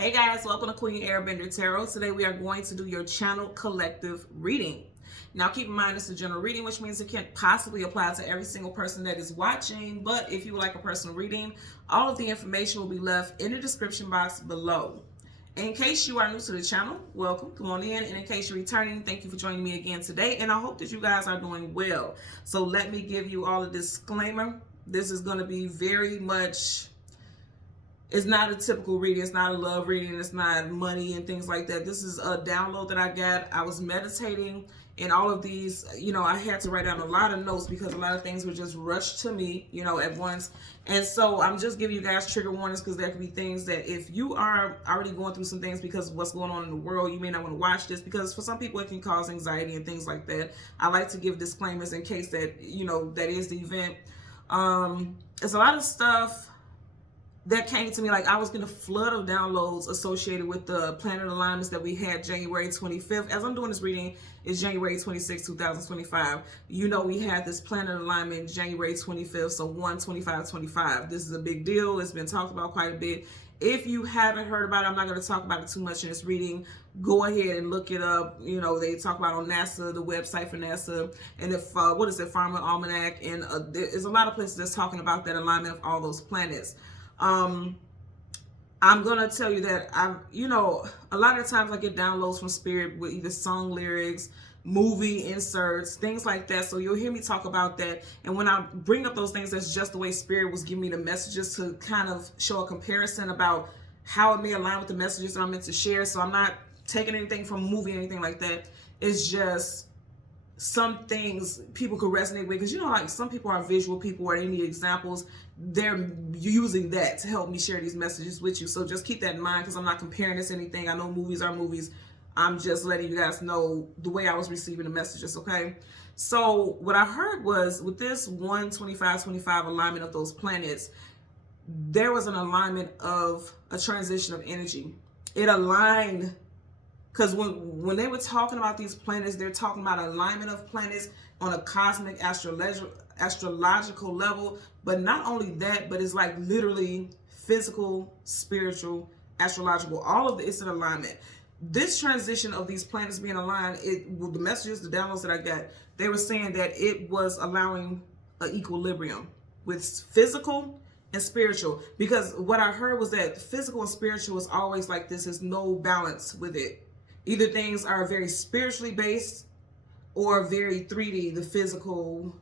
Hey guys, welcome to Queen Airbender Tarot. Today we are going to do your channel collective reading. Now keep in mind it's a general reading, which means it can't possibly apply to every single person that is watching. But if you would like a personal reading, all of the information will be left in the description box below. In case you are new to the channel, welcome, come on in. And in case you're returning, thank you for joining me again today. And I hope that you guys are doing well. So let me give you all a disclaimer. This is going to be very much... It's not a typical reading. It's not a love reading. It's not money and things like that. This is a download that I got. I was meditating and all of these, I had to write down a lot of notes because a lot of things were just rushed to me, at once. And so I'm just giving you guys trigger warnings because there could be things that if you are already going through some things because of what's going on in the world, you may not want to watch this because for some people it can cause anxiety and things like that. I like to give disclaimers in case that, that is the event. It's a lot of stuff that came to me. Like I was getting a flood of downloads associated with the planet alignments that we had January 25th. As I'm doing this reading, it's January 26, 2025. We had this planet alignment January 25th, so 1/25/25. This is a big deal. It's been talked about quite a bit. If you haven't heard about it, I'm not going to talk about it too much in this reading. Go ahead and look it up. They talk about on NASA, the website for NASA, and if what is it, Farmer Almanac, and there's a lot of places that's talking about that alignment of all those planets. I'm gonna tell you that a lot of times I get downloads from Spirit with either song lyrics, movie inserts, things like that. So you'll hear me talk about that. And when I bring up those things, that's just the way Spirit was giving me the messages to kind of show a comparison about how it may align with the messages that I'm meant to share. So I'm not taking anything from a movie or anything like that. It's just some things people could resonate with because like some people are visual people or they need examples. They're using that to help me share these messages with you. So just keep that in mind because I'm not comparing this to anything. I know movies are movies. I'm just letting you guys know the way I was receiving the messages, okay? So what I heard was with this 1/25/25 alignment of those planets, there was an alignment of a transition of energy. It aligned. Because when they were talking about these planets, they're talking about alignment of planets on a cosmic astrological level. But not only that, but it's like literally physical, spiritual, astrological. All of it's an alignment. This transition of these planets being aligned, the messages, the downloads that I got, they were saying that it was allowing an equilibrium with physical and spiritual. Because what I heard was that physical and spiritual is always like this. There's no balance with it. Either things are very spiritually based or very 3D, the physical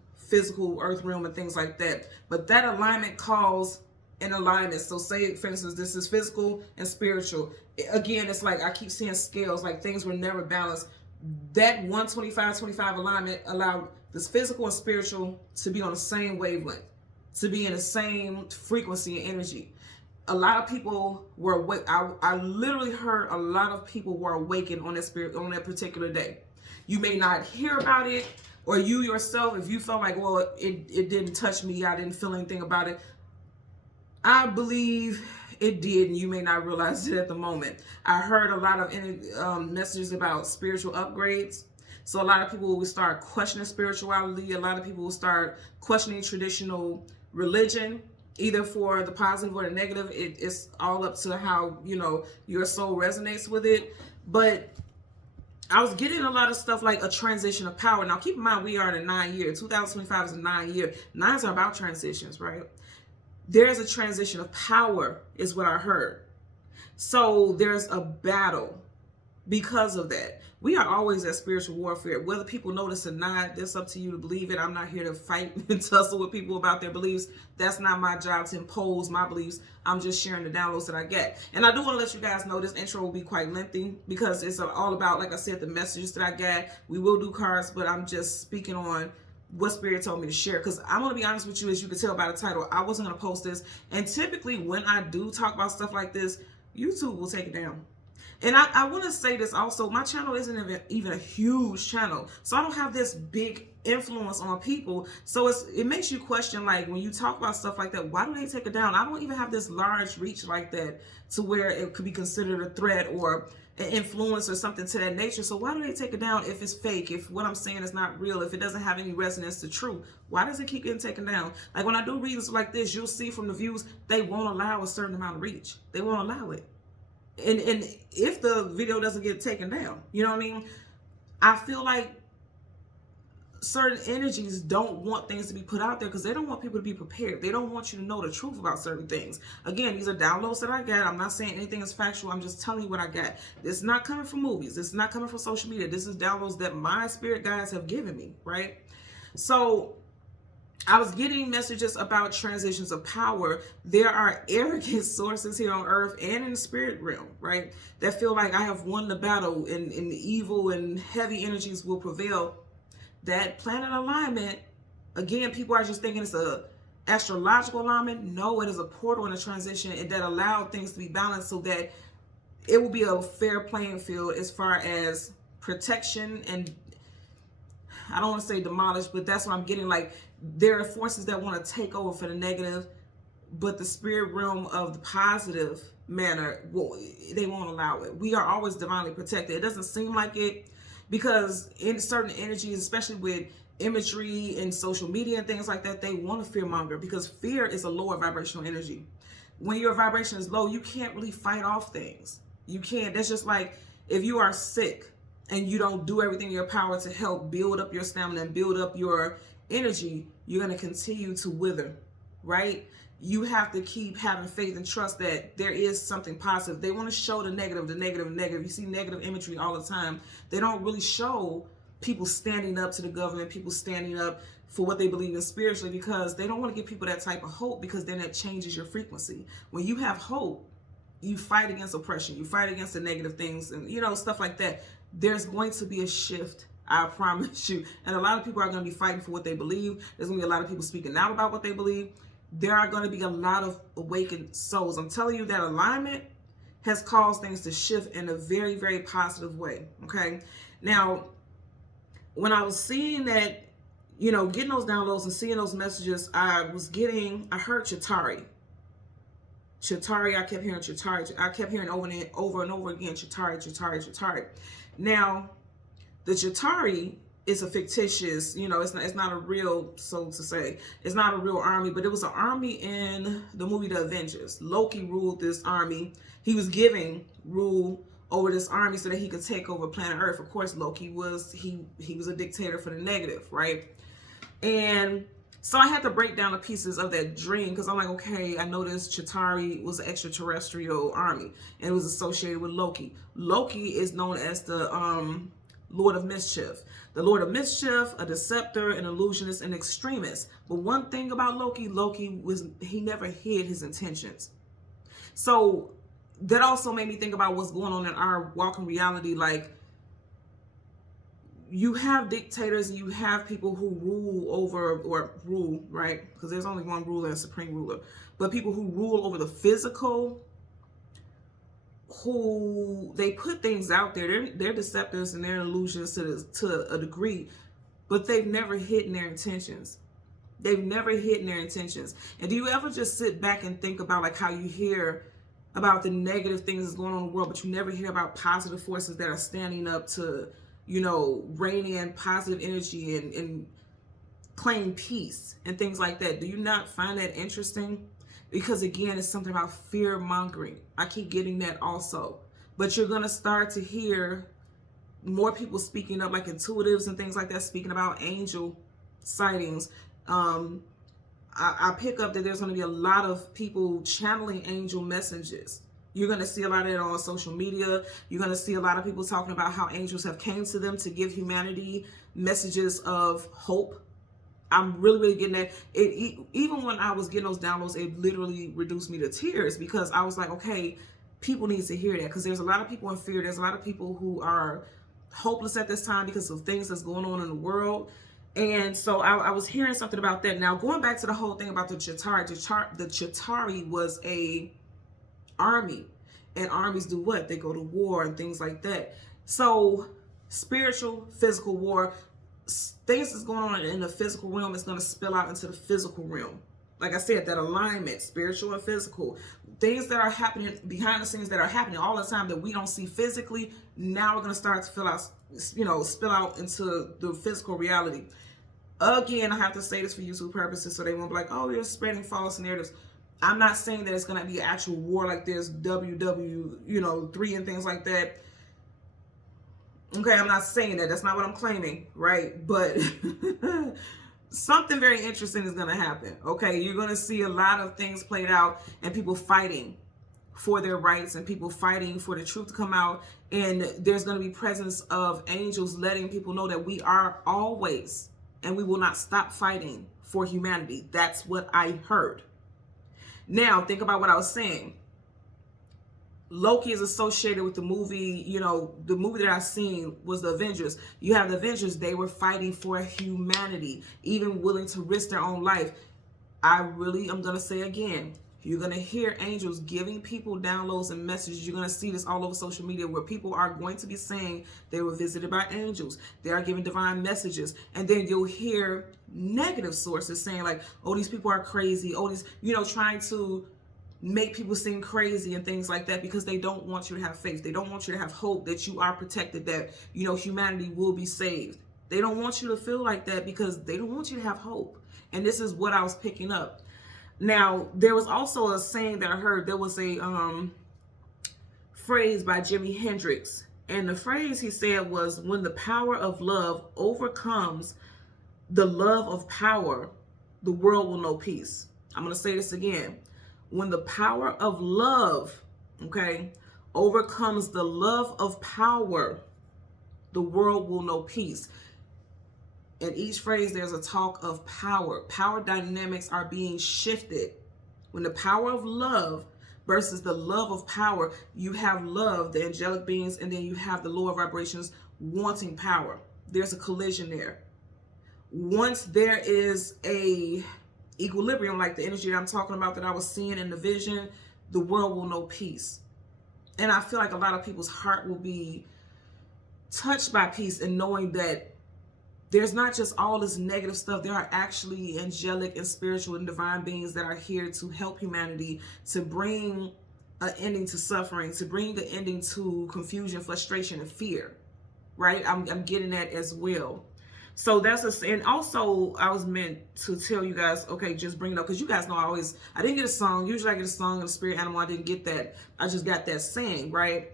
earth realm and things like that. But that alignment calls an alignment. So say, for instance, this is physical and spiritual. Again, it's like I keep seeing scales, like things were never balanced. That 1/25/25 alignment allowed this physical and spiritual to be on the same wavelength, to be in the same frequency and energy. A lot of people were awake. I literally heard a lot of people were awakened on that particular day. You may not hear about it, or you yourself, if you felt like, well, it didn't touch me, I didn't feel anything about it. I believe it did, and you may not realize it at the moment. I heard a lot of messages about spiritual upgrades. So a lot of people will start questioning spirituality. A lot of people will start questioning traditional religion, either for the positive or the negative. It's all up to how, your soul resonates with it. But I was getting a lot of stuff like a transition of power. Now, keep in mind, we are in a 9 year. 2025 is a 9 year. Nines are about transitions, right? There's a transition of power is what I heard. So there's a battle because of that. We are always at spiritual warfare. Whether people notice or not, that's up to you to believe it. I'm not here to fight and tussle with people about their beliefs. That's not my job to impose my beliefs. I'm just sharing the downloads that I get. And I do want to let you guys know this intro will be quite lengthy because it's all about, like I said, the messages that I get. We will do cards, but I'm just speaking on what Spirit told me to share. Because I'm going to be honest with you, as you can tell by the title, I wasn't going to post this. And typically when I do talk about stuff like this, YouTube will take it down. And I want to say this also, my channel isn't even a huge channel. So I don't have this big influence on people. So it makes you question, like, when you talk about stuff like that, why do they take it down? I don't even have this large reach like that to where it could be considered a threat or an influence or something to that nature. So why do they take it down if it's fake, if what I'm saying is not real, if it doesn't have any resonance to truth? Why does it keep getting taken down? Like when I do readings like this, you'll see from the views, they won't allow a certain amount of reach. They won't allow it. and if the video doesn't get taken down, you know what I mean? I feel like certain energies don't want things to be put out there because they don't want people to be prepared. They don't want you to know the truth about certain things. Again, these are downloads that I got. I'm not saying anything is factual. I'm just telling you what I got. This is not coming from movies. This is not coming from social media. This is downloads that my spirit guides have given me, right? So I was getting messages about transitions of power. There are arrogant sources here on earth and in the spirit realm, right, that feel like I have won the battle and evil and heavy energies will prevail. That planet alignment, again, people are just thinking it's a astrological alignment. No, it is a portal and a transition, and that allowed things to be balanced so that it will be a fair playing field as far as protection. And I don't want to say demolish, but that's what I'm getting. Like, there are forces that want to take over for the negative, but the spirit realm of the positive manner, they won't allow it. We are always divinely protected. It doesn't seem like it, because in certain energies, especially with imagery and social media and things like that, they want to fearmonger, because fear is a lower vibrational energy. When your vibration is low, you can't really fight off things. You can't. That's just like if you are sick and you don't do everything in your power to help build up your stamina and build up your energy, you're going to continue to wither, right? You have to keep having faith and trust that there is something positive. They want to show the negative, the negative, the negative. You see negative imagery all the time. They don't really show people standing up to the government, people standing up for what they believe in spiritually, because they don't want to give people that type of hope, because then it changes your frequency. When you have hope, you fight against oppression, you fight against the negative things, and stuff like that. There's going to be a shift, I promise you. And a lot of people are going to be fighting for what they believe. There's going to be a lot of people speaking out about what they believe. There are going to be a lot of awakened souls. I'm telling you that alignment has caused things to shift in a very, very positive way. Okay. Now, when I was seeing that, getting those downloads and seeing those messages, I heard Chitari. I kept hearing Chitari. I kept hearing over and over again, Chitari. Now, the Chitari is a fictitious, it's not a real, so to say, it's not a real army, but it was an army in the movie The Avengers. Loki ruled this army. He was giving rule over this army so that he could take over planet Earth. Of course, Loki was, he was a dictator for the negative, right? And so I had to break down the pieces of that dream, because I'm like, okay, I noticed Chitari was an extraterrestrial army and it was associated with Loki. Loki is known as the Lord of Mischief. The Lord of Mischief, a deceptor, an illusionist, an extremist. But one thing about Loki he never hid his intentions. So that also made me think about what's going on in our walking reality. Like, you have dictators and you have people who rule, right? Because there's only one ruler and supreme ruler. But people who rule over the physical, who they put things out there. They're deceptors and they're illusions to a degree, but they've never hidden their intentions. They've never hidden their intentions. And do you ever just sit back and think about like how you hear about the negative things that's going on in the world, but you never hear about positive forces that are standing up to, rein in positive energy and claim peace and things like that? Do you not find that interesting? Because again, it's something about fear mongering. I keep getting that also. But you're going to start to hear more people speaking up, like intuitives and things like that, speaking about angel sightings. I pick up that there's going to be a lot of people channeling angel messages. You're going to see a lot of it on social media. You're going to see a lot of people talking about how angels have came to them to give humanity messages of hope. I'm really, really getting that. Even when I was getting those downloads, it literally reduced me to tears, because I was like, okay, people need to hear that, because there's a lot of people in fear. There's a lot of people who are hopeless at this time because of things that's going on in the world. And so I was hearing something about that. Now, going back to the whole thing about the Chitari was a army, and armies do what? They go to war and things like that. So spiritual, physical war, things that's going on in the physical realm is going to spill out into the physical realm. Like I said, that alignment, spiritual and physical, things that are happening behind the scenes that are happening all the time that we don't see physically, now we're going to start to spill out into the physical reality. Again, I have to say this for YouTube purposes so they won't be like, oh, you're spreading false narratives. I'm not saying that it's going to be an actual war like this, WW3 and things like that. Okay, I'm not saying that. That's not what I'm claiming, right? But something very interesting is going to happen. Okay, you're going to see a lot of things played out and people fighting for their rights and people fighting for the truth to come out. And there's going to be presence of angels letting people know that we are always and we will not stop fighting for humanity. That's what I heard. Now, think about what I was saying. Loki is associated with the movie, the movie that I've seen was the Avengers. You have the Avengers, they were fighting for humanity, even willing to risk their own life. I'm going to say again, you're going to hear angels giving people downloads and messages. You're going to see this all over social media where people are going to be saying they were visited by angels. They are giving divine messages. And then you'll hear negative sources saying like, oh, these people are crazy. Oh, these, trying to make people seem crazy and things like that because they don't want you to have faith. They don't want you to have hope that you are protected, that, humanity will be saved. They don't want you to feel like that because they don't want you to have hope. And this is what I was picking up. Now, there was also a saying that I heard. There was a phrase by Jimi Hendrix. And the phrase he said was, when the power of love overcomes the love of power, the world will know peace. I'm going to say this again. When the power of love, overcomes the love of power, the world will know peace. In each phrase, there's a talk of power. Power dynamics are being shifted. When the power of love versus the love of power, you have love, the angelic beings, and then you have the lower vibrations wanting power. There's a collision there. Once there is a equilibrium, like the energy that I'm talking about that I was seeing in the vision, the world will know peace. And I feel like a lot of people's heart will be touched by peace and knowing that there's not just all this negative stuff. There are actually angelic and spiritual and divine beings that are here to help humanity, to bring an ending to suffering, to bring an ending to confusion, frustration, and fear, right? I'm getting that as well. So and also I was meant to tell you guys, just bring it up, because you guys know I didn't get a song. Usually I get a song and a spirit animal. I didn't get that. I just got that saying, right?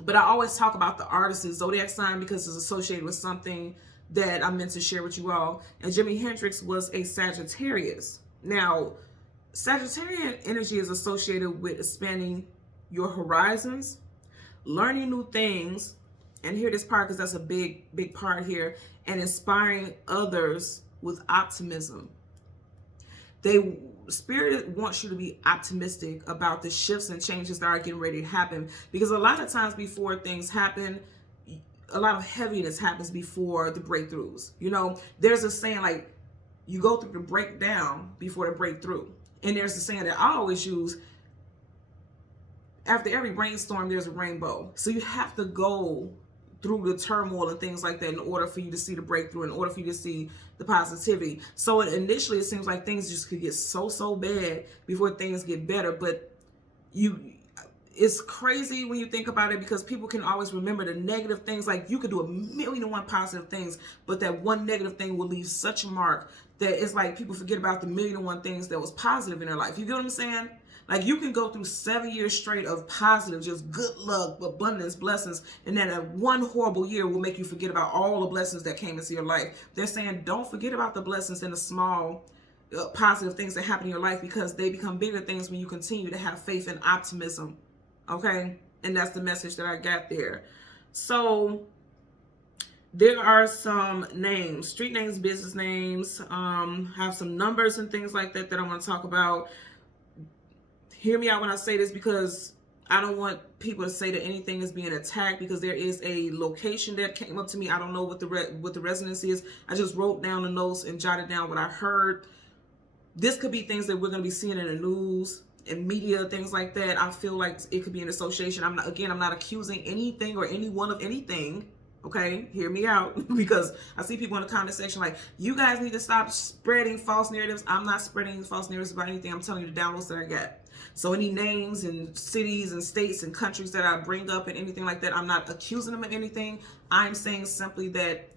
But I always talk about the artist's zodiac sign because it's associated with something that I'm meant to share with you all. And Jimi Hendrix was a Sagittarius. Now, Sagittarian energy is associated with expanding your horizons, learning new things, and hear this part because that's a big part here, and inspiring others with optimism. Spirit wants you to be optimistic about the shifts and changes that are getting ready to happen, because a lot of times before things happen, a lot of heaviness happens before the breakthroughs. There's a saying like, you go through the breakdown before the breakthrough. And there's a saying that I always use, after every rainstorm, there's a rainbow. So you have to go through the turmoil and things like that in order for you to see the breakthrough, in order for you to see the positivity. So initially it seems like things just could get so bad before things get better. But it's crazy when you think about it, because people can always remember the negative things. Like, you could do 1,000,001 positive things, but that one negative thing will leave such a mark that it's like people forget about the 1,000,001 things that was positive in their life. You get what I'm saying? Like, you can go through 7 years straight of positive, just good luck, abundance, blessings, and then one horrible year will make you forget about all the blessings that came into your life. They're saying, don't forget about the blessings and the small positive things that happen in your life, because they become bigger things when you continue to have faith and optimism. Okay, and that's the message that I got there. So there are some names, street names, business names, have some numbers and things like that I want to talk about. Hear me out when I say this, because I don't want people to say that anything is being attacked, because there is a location that came up to me. I don't know what the resonance is. I just wrote down the notes and jotted down what I heard. This could be things that we're going to be seeing in the news and media, things like that. I feel like it could be an association. I'm not accusing anything or anyone of anything. Okay, hear me out, because I see people in the comment section like, you guys need to stop spreading false narratives. I'm not spreading false narratives about anything. I'm telling you the downloads that I got. So any names and cities and states and countries that I bring up and anything like that, I'm not accusing them of anything. I'm saying simply that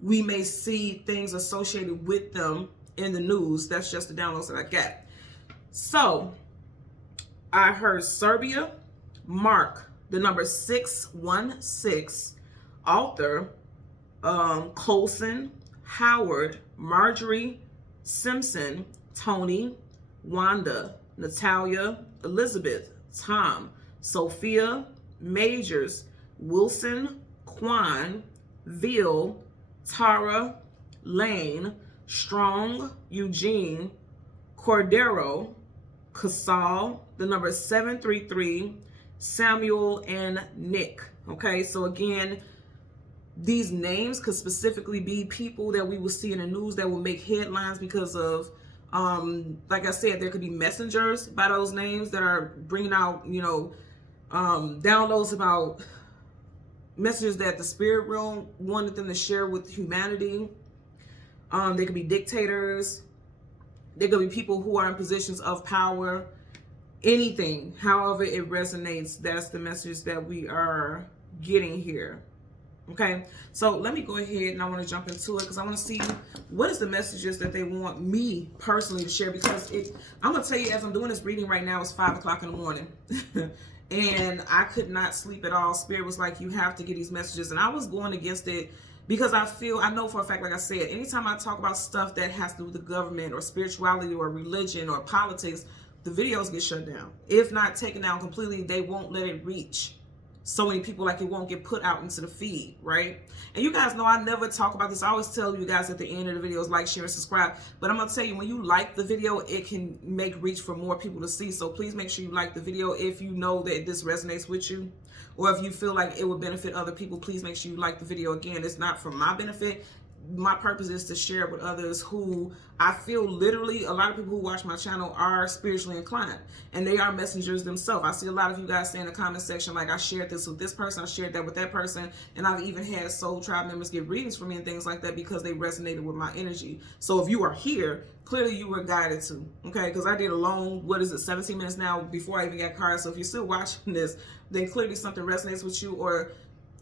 we may see things associated with them in the news. That's just the downloads that I got. So I heard Serbia, Mark, the number 616, author, Colson, Howard, Marjorie, Simpson, Tony, Wanda, Natalia, Elizabeth, Tom, Sophia, Majors, Wilson, Quan, Ville, Tara, Lane, Strong, Eugene, Cordero, Casal, the number 733, Samuel, and Nick. Okay, so again, these names could specifically be people that we will see in the news that will make headlines because of, like I said, there could be messengers by those names that are bringing out, downloads about messages that the spirit realm wanted them to share with humanity. They could be dictators. There could be people who are in positions of power. Anything, however it resonates, that's the message that we are getting here. Okay, so let me go ahead and I want to jump into it because I want to see what is the messages that they want me personally to share, because I'm going to tell you, as I'm doing this reading right now, it's 5 o'clock in the morning and I could not sleep at all. Spirit was like, you have to get these messages, and I was going against it because I know for a fact, like I said, anytime I talk about stuff that has to do with the government or spirituality or religion or politics, the videos get shut down. If not taken down completely, they won't let it reach so many people, like it won't get put out into the feed, right? And you guys know I never talk about this. I always tell you guys at the end of the videos, like, share, and subscribe. But I'm going to tell you, when you like the video, it can make reach for more people to see. So please make sure you like the video if you know that this resonates with you. Or if you feel like it would benefit other people, please make sure you like the video. Again, it's not for my benefit. My purpose is to share it with others who I feel, literally, a lot of people who watch my channel are spiritually inclined and they are messengers themselves. I see a lot of you guys say in the comment section, like, I shared this with this person, I shared that with that person, and I've even had soul tribe members get readings from me and things like that because they resonated with my energy. So if you are here, clearly you were guided to, okay? Because I did a long, 17 minutes now before I even got cards. So if you're still watching this, then clearly something resonates with you, or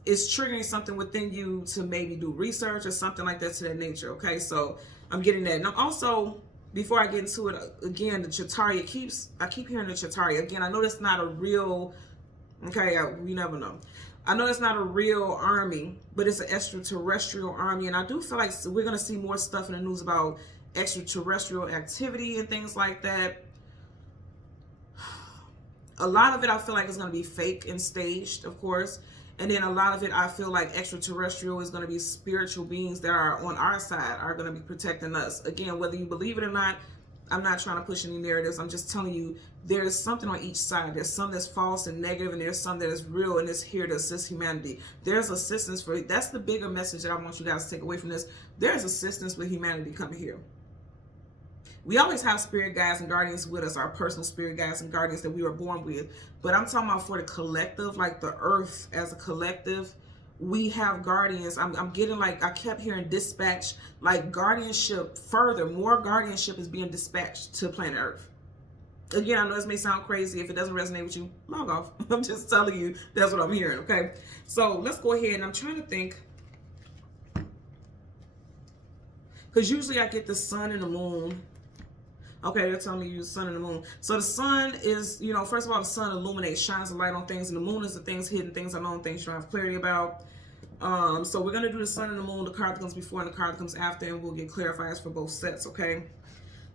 it's triggering something within you to maybe do research or something like that, to that nature. Okay, so I'm getting that. Now also, before I get into it, again, the Chitari, I keep hearing the Chitari. Again, I know that's not a real, okay, we never know. I know it's not a real army, but it's an extraterrestrial army. And I do feel like we're going to see more stuff in the news about extraterrestrial activity and things like that. A lot of it I feel like is going to be fake and staged, of course. And then a lot of it, I feel like extraterrestrial is going to be spiritual beings that are on our side, are going to be protecting us. Again, whether you believe it or not, I'm not trying to push any narratives. I'm just telling you, there's something on each side. There's some that's false and negative, and there's some that is real and is here to assist humanity. There's assistance for, that's the bigger message that I want you guys to take away from this. There's assistance with humanity coming here. We always have spirit guides and guardians with us, our personal spirit guides and guardians that we were born with. But I'm talking about for the collective, like the earth as a collective, we have guardians. I'm getting, like, I kept hearing dispatch, like guardianship further. More guardianship is being dispatched to planet Earth. Again, I know this may sound crazy. If it doesn't resonate with you, log off. I'm just telling you, that's what I'm hearing, okay? So let's go ahead, and I'm trying to think. Because usually I get the sun and the moon. Okay, they're telling me you use the sun and the moon. So the sun is, first of all, the sun illuminates, shines a light on things, and the moon is the things hidden, things unknown, things you don't have clarity about. So we're going to do the sun and the moon, the card that comes before and the card that comes after, and we'll get clarifiers for both sets, okay?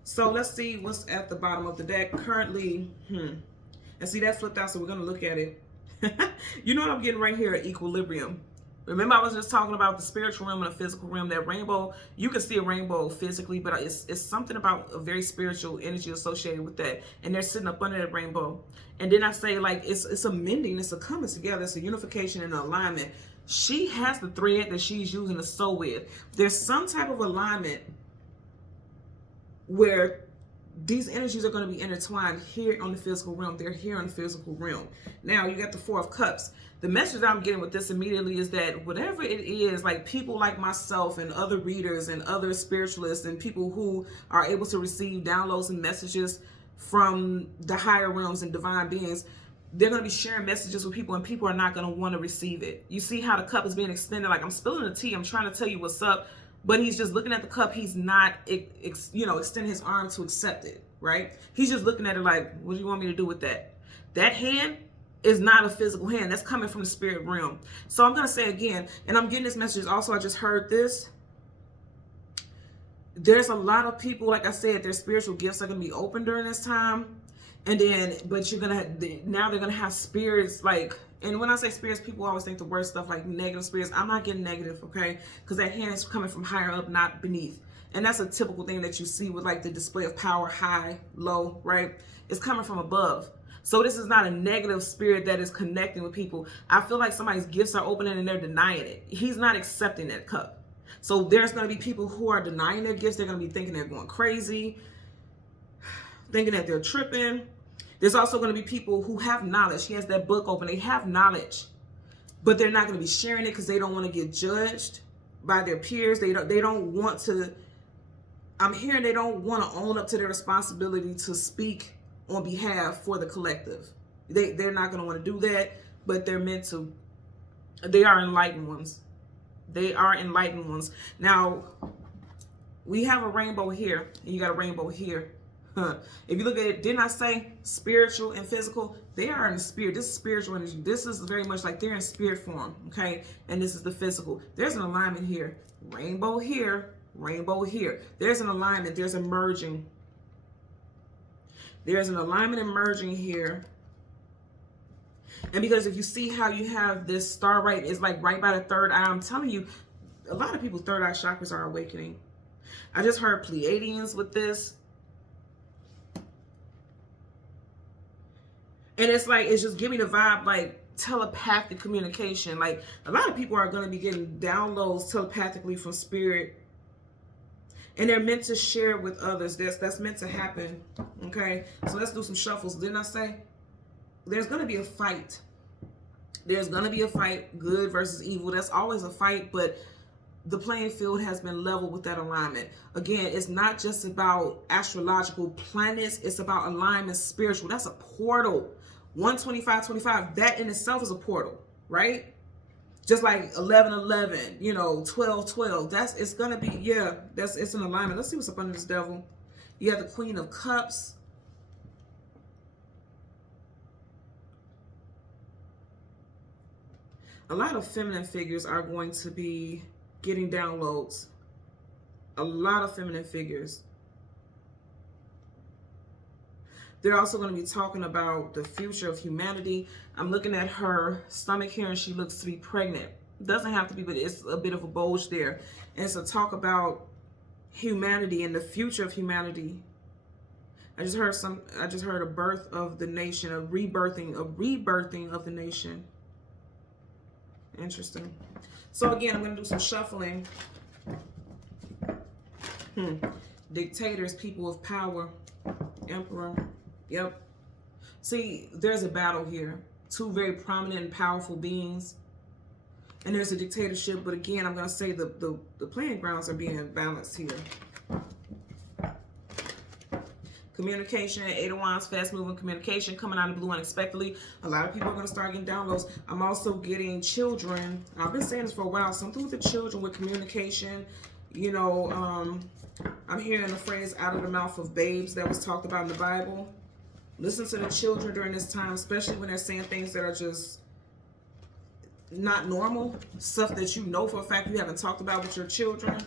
So let's see what's at the bottom of the deck currently. And see, that flipped out, so we're going to look at it. You know what I'm getting right here at equilibrium. Remember, I was just talking about the spiritual realm and the physical realm. That rainbow, you can see a rainbow physically, but it's something about a very spiritual energy associated with that. And they're sitting up under that rainbow. And then I say, like, it's a mending, it's a coming together, it's a unification and alignment. She has the thread that she's using to sew with. There's some type of alignment where these energies are going to be intertwined here on the physical realm. They're here on the physical realm. Now, you got the Four of Cups. The message I'm getting with this immediately is that whatever it is, like people like myself and other readers and other spiritualists and people who are able to receive downloads and messages from the higher realms and divine beings, they're going to be sharing messages with people, and people are not going to want to receive it. You see how the cup is being extended? Like, I'm spilling the tea. I'm trying to tell you what's up, but he's just looking at the cup. He's not, extending his arm to accept it. right? He's just looking at it like, what do you want me to do with that? That hand is not a physical hand. That's coming from the spirit realm. So I'm going to say again, and I'm getting this message also, I just heard this. There's a lot of people, like I said, their spiritual gifts are going to be open during this time. And then, but you're going to, now they're going to have spirits like, and when I say spirits, people always think the worst stuff like negative spirits. I'm not getting negative, okay? Because that hand is coming from higher up, not beneath. And that's a typical thing that you see with like the display of power, high, low, right? It's coming from above. So this is not a negative spirit that is connecting with people. I feel like somebody's gifts are opening and they're denying it. He's not accepting that cup. So there's going to be people who are denying their gifts. They're going to be thinking they're going crazy, thinking that they're tripping. There's also going to be people who have knowledge. He has that book open. They have knowledge, but they're not going to be sharing it because they don't want to get judged by their peers. They don't want to, I'm hearing they don't want to own up to their responsibility to speak on behalf for the collective. They're not going to want to do that, but they're meant to. They are enlightened ones. They are enlightened ones. Now, we have a rainbow here, and you got a rainbow here. If you look at it, didn't I say spiritual and physical? They are in the spirit. This is spiritual energy. This is very much like they're in spirit form, okay? And this is the physical. There's an alignment here. Rainbow here, rainbow here. There's an alignment. There's a merging. There's an alignment emerging here. And because if you see how you have this star right, it's like right by the third eye. I'm telling you, a lot of people's third eye chakras are awakening. I just heard Pleiadians with this. And it's like, it's just giving the vibe like telepathic communication. Like a lot of people are going to be getting downloads telepathically from spirit. And they're meant to share with others. That's meant to happen. Okay. So let's do some shuffles. Didn't I say? There's going to be a fight. There's going to be a fight. Good versus evil. That's always a fight. But the playing field has been leveled with that alignment. Again, it's not just about astrological planets. It's about alignment spiritual. That's a portal. 125-25, that in itself is a portal, right? Just like 11-11, you know, 12-12. It's gonna be, yeah, it's an alignment. Let's see what's up under this devil. You have the Queen of Cups. A lot of feminine figures are going to be getting downloads. A lot of feminine figures. They're also going to be talking about the future of humanity. I'm looking at her stomach here and she looks to be pregnant. It doesn't have to be, but it's a bit of a bulge there. And it's a talk about humanity and the future of humanity. I just heard a birth of the nation, a rebirthing of the nation. Interesting. So again, I'm going to do some shuffling. Dictators, people of power, emperor. Yep. See, there's a battle here. Two very prominent and powerful beings. And there's a dictatorship. But again, I'm going to say the playing grounds are being balanced here. Communication, 8 of Wands, fast moving communication coming out of the blue unexpectedly. A lot of people are going to start getting downloads. I'm also getting children. I've been saying this for a while. Something with the children with communication. You know, I'm hearing the phrase out of the mouth of babes that was talked about in the Bible. Listen to the children during this time, especially when they're saying things that are just not normal. Stuff that you know for a fact you haven't talked about with your children.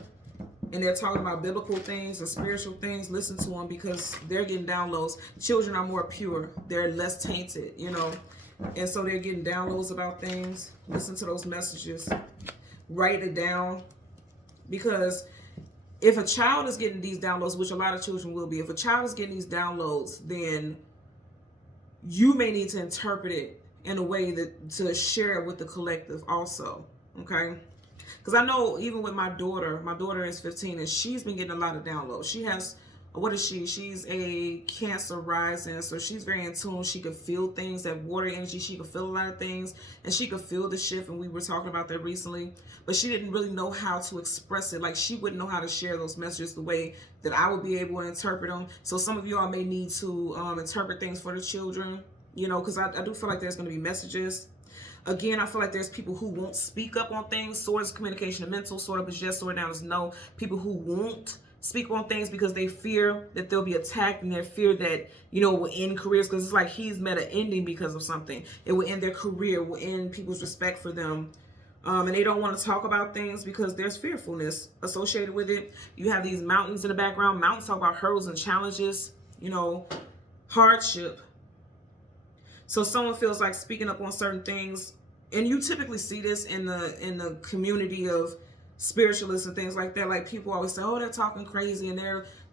And they're talking about biblical things and spiritual things. Listen to them because they're getting downloads. Children are more pure. They're less tainted, you know. And so they're getting downloads about things. Listen to those messages. Write it down. Because if a child is getting these downloads, which a lot of children will be, if a child is getting these downloads, then you may need to interpret it in a way that to share it with the collective also, okay? Because I know even with my daughter is 15 and she's been getting a lot of downloads. She has, what is she? She's a Cancer rising, so she's very in tune. She could feel things, that water energy. She could feel a lot of things, and she could feel the shift, and we were talking about that recently. But she didn't really know how to express it. Like, she wouldn't know how to share those messages the way that I would be able to interpret them. So some of y'all may need to interpret things for the children, you know, because I do feel like there's going to be messages. Again, I feel like there's people who won't speak up on things. Sword is communication and mental. Sword up is yes, sword down is no. People who won't speak on things because they fear that they'll be attacked, and they fear that, you know, will end careers, because it's like he's met an ending because of something. It will end their career, will end people's respect for them. And they don't want to talk about things because there's fearfulness associated with it. You have these mountains in the background. Mountains talk about hurdles and challenges, you know, hardship. So someone feels like speaking up on certain things, and you typically see this in the community of spiritualists and things like that. Like, people always say, oh, they're talking crazy and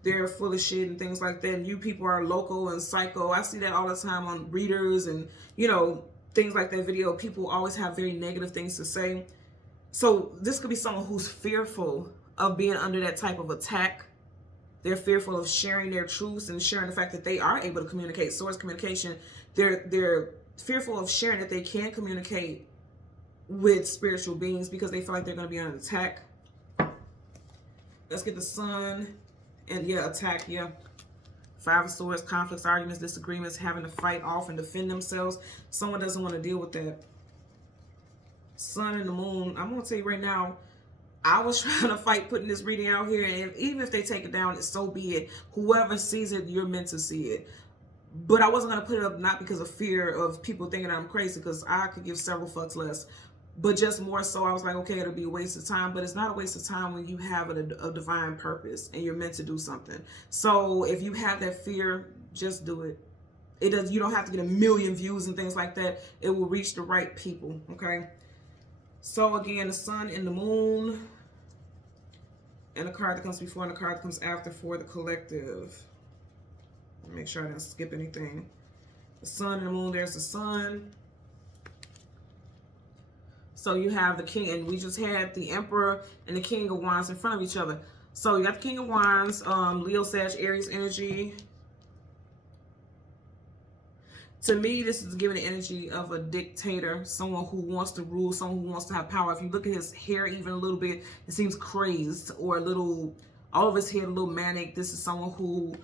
they're full of shit and things like that, and you people are local and psycho. I see that all the time on readers and, you know, things like that video. People always have very negative things to say. So this could be someone who's fearful of being under that type of attack. They're fearful of sharing their truths and sharing the fact that they are able to communicate. Source communication. They're fearful of sharing that they can communicate with spiritual beings because they feel like they're going to be under attack. Let's get the sun. And yeah, attack, yeah. Five of Swords, conflicts, arguments, disagreements, having to fight off and defend themselves. Someone doesn't want to deal with that. Sun and the moon. I'm going to tell you right now, I was trying to fight putting this reading out here, and even if they take it down, so be it. Whoever sees it, you're meant to see it. But I wasn't going to put it up, not because of fear of people thinking I'm crazy, because I could give several fucks less. But just more so, I was like, okay, it'll be a waste of time. But it's not a waste of time when you have a divine purpose and you're meant to do something. So if you have that fear, just do it. You don't have to get a million views and things like that. It will reach the right people, okay? So again, the sun and the moon, and the card that comes before and the card that comes after for the collective. Make sure I didn't skip anything. The sun and the moon, there's the sun. So you have the king, and we just had the emperor and the king of wands in front of each other. So you got the king of wands, Leo, Sag, Aries energy. To me, this is giving the energy of a dictator, someone who wants to rule, someone who wants to have power. If you look at his hair even a little bit, it seems crazed, or a little, all of his hair a little manic. This is someone who,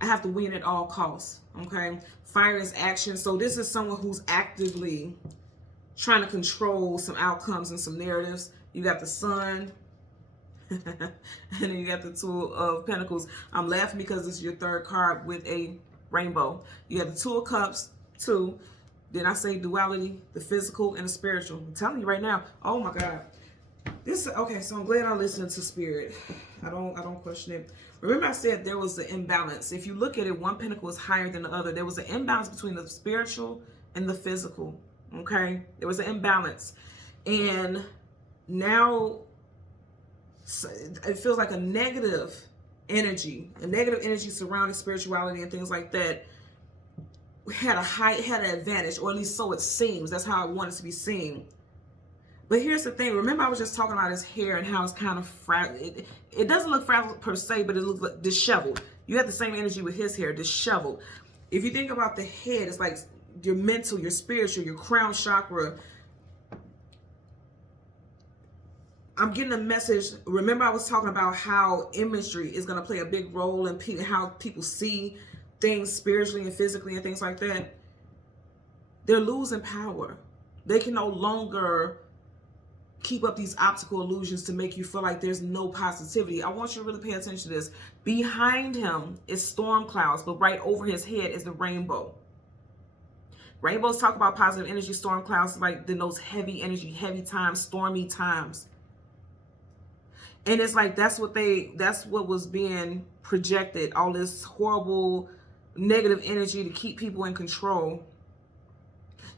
I have to win at all costs, okay? Fire is action. So this is someone who's actively trying to control some outcomes and some narratives. You got the sun, and then you got the Two of Pentacles. I'm laughing because this is your third card with a rainbow. You have the Two of Cups, two. Then I say duality, the physical and the spiritual. I'm telling you right now, oh my God. Okay, so I'm glad I listened to spirit. I don't question it. Remember I said there was an imbalance. If you look at it, one pentacle is higher than the other. There was an imbalance between the spiritual and the physical. Okay, there was an imbalance, and now it feels like a negative energy surrounding spirituality and things like that had an advantage, or at least so it seems. That's how I want it to be seen. But here's the thing. Remember, I was just talking about his hair and how it's kind of fragile. It doesn't look fragile per se, but it looks like disheveled. You have the same energy with his hair, disheveled. If you think about the head, it's like your mental, your spiritual, your crown chakra. I'm getting a message. Remember, I was talking about how imagery is going to play a big role in how people see things spiritually and physically and things like that. They're losing power. They can no longer keep up these optical illusions to make you feel like there's no positivity. I want you to really pay attention to this. Behind him is storm clouds, but right over his head is the rainbow. Rainbows talk about positive energy. Storm clouds like those heavy energy, heavy times, stormy times. And it's like that's what was being projected, all this horrible negative energy to keep people in control,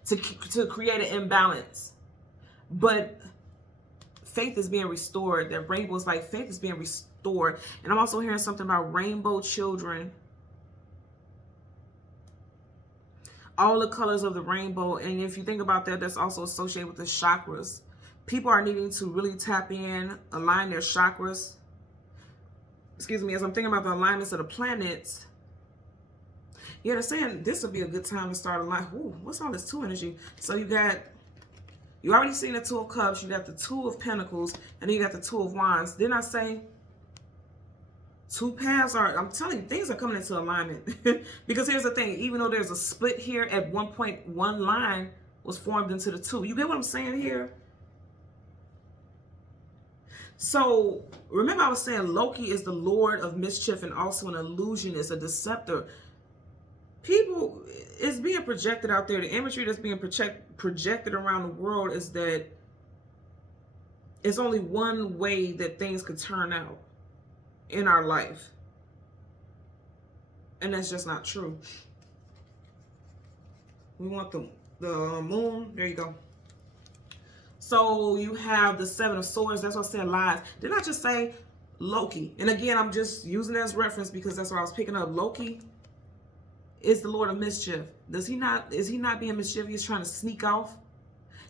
to create an imbalance. But faith is being restored. That rainbow is like faith is being restored. And I'm also hearing something about rainbow children. All the colors of the rainbow. And if you think about that, that's also associated with the chakras. People are needing to really tap in, align their chakras. Excuse me, as I'm thinking about the alignments of the planets. Yeah, they're saying this would be a good time to start aligning. Ooh, what's all this two energy? So you already seen the Two of Cups, you got the Two of Pentacles, and then you got the Two of Wands. Didn't I say two paths are, I'm telling you, things are coming into alignment. Because here's the thing, even though there's a split here, at one point, one line was formed into the two. You get what I'm saying here? So remember I was saying Loki is the Lord of mischief and also an illusionist, a deceptor. People, it's being projected out there. The imagery that's being projected around the world is that it's only one way that things could turn out in our life. And that's just not true. We want the moon. There you go. So you have the Seven of Swords. That's what I said, lies. Didn't I just say Loki? And again, I'm just using it as reference because that's what I was picking up. Loki is the Lord of mischief. Is he not being mischievous, trying to sneak off?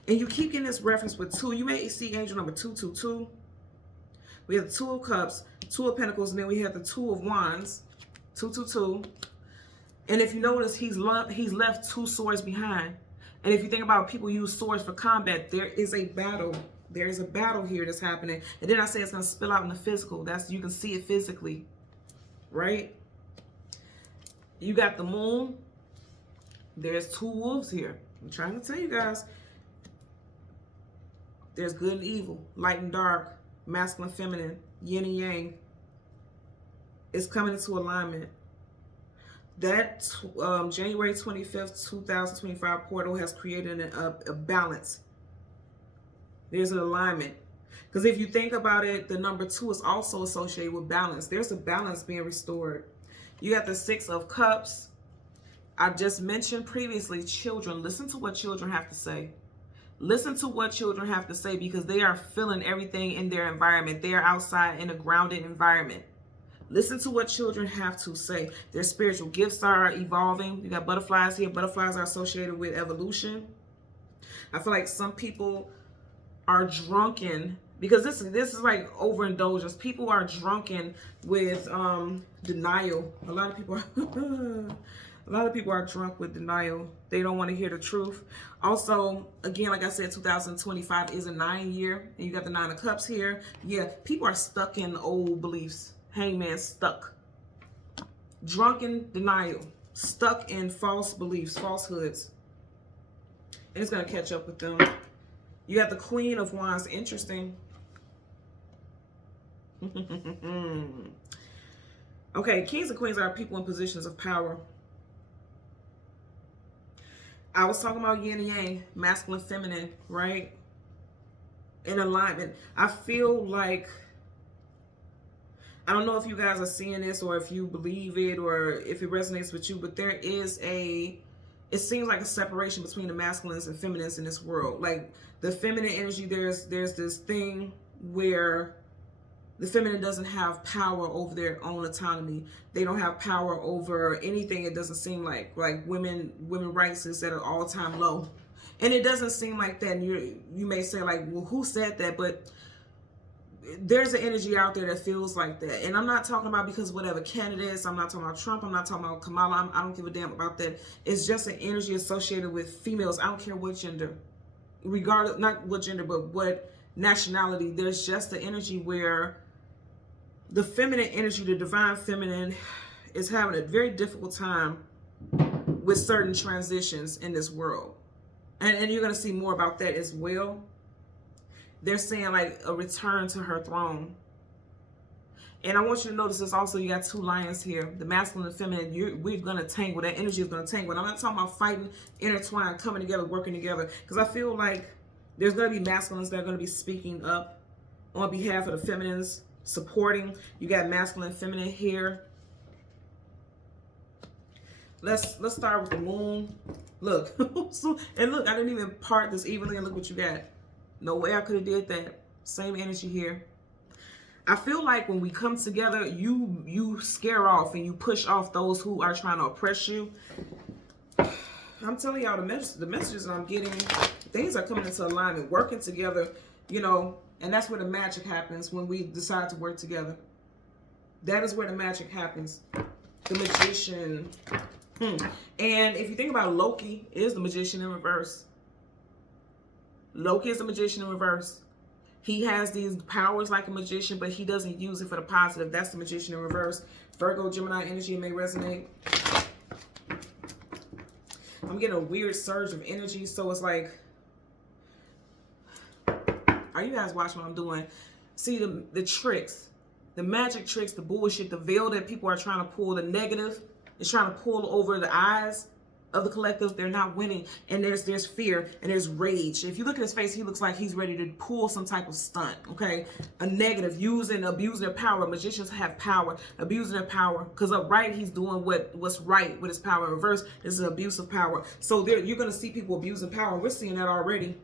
And you keep getting this reference with 2. You may see angel number 222. We have the 2 of Cups, 2 of Pentacles, and then we have the 2 of Wands, 222. And if you notice, he's left 2 swords behind. And if you think about people use swords for combat, there is a battle. There is a battle here that's happening. And then I say it's going to spill out in the physical. You can see it physically, right? You got the moon. There's 2 wolves here. I'm trying to tell you guys. There's good and evil, light and dark, masculine, feminine, yin and yang. It's coming into alignment. That January 25th, 2025 portal has created a balance. There's an alignment. Because if you think about it, the number 2 is also associated with balance. There's a balance being restored. You got the 6 of Cups. I just mentioned previously, children. Listen to what children have to say. Listen to what children have to say because they are feeling everything in their environment. They are outside in a grounded environment. Listen to what children have to say. Their spiritual gifts are evolving. You got butterflies here. Butterflies are associated with evolution. I feel like some people are drunken because this is like overindulgence. People are drunken with denial. A lot of people are drunk with denial. They don't want to hear the truth. Also, again, like I said, 2025 is a 9 year, and you got the 9 of Cups here. Yeah, people are stuck in old beliefs. Hangman, stuck. Drunken denial. Stuck in false beliefs, falsehoods. And it's going to catch up with them. You got the Queen of Wands. Interesting. Okay, kings and queens are people in positions of power. I was talking about yin and yang, masculine, feminine, right? In alignment. I feel like, I don't know if you guys are seeing this or if you believe it or if it resonates with you, but there is it seems like a separation between the masculines and feminines in this world. Like the feminine energy, there's this thing where the feminine doesn't have power over their own autonomy. They don't have power over anything. It doesn't seem like women rights is at an all-time low. And it doesn't seem like that. And you may say like, well, who said that? But there's an energy out there that feels like that. And I'm not talking about because of whatever candidates. I'm not talking about Trump. I'm not talking about Kamala. I don't give a damn about that. It's just an energy associated with females. I don't care what gender. Regardless, not what gender, but what nationality. There's just the energy where the feminine energy, the divine feminine, is having a very difficult time with certain transitions in this world. And you're going to see more about that as well. They're saying like a return to her throne. And I want you to notice this also, you got 2 lions here. The masculine and feminine, we're going to tangle. That energy is going to tangle. And I'm not talking about fighting, intertwined, coming together, working together. Because I feel like there's going to be masculines that are going to be speaking up on behalf of the feminines, supporting. You got masculine and feminine here. Let's start with the moon. Look. And look, I didn't even part this evenly, and look what you got. No way I could have did that. Same energy here. I feel like when we come together, you scare off and you push off those who are trying to oppress you. I'm telling y'all, the messages I'm getting, things are coming into alignment, working together, you know, and that's where the magic happens when we decide to work together. That is where the magic happens. The magician. And if you think about it, Loki is the magician in reverse. Loki is the magician in reverse. He has these powers like a magician, but he doesn't use it for the positive. That's the magician in reverse. Virgo, Gemini energy may resonate. I'm getting a weird surge of energy, so it's like, are you guys watching what I'm doing? See the tricks, the magic tricks, the bullshit, the veil that people are trying to pull, the negative is trying to pull over the eyes of the collective. They're not winning, and there's fear and there's rage. If you look at his face, he looks like he's ready to pull some type of stunt. Okay, a negative, abusing their power. Magicians have power, abusing their power, because upright he's doing what's right with his power. In reverse, this is an abuse of power. So you're going to see people abusing power. We're seeing that already.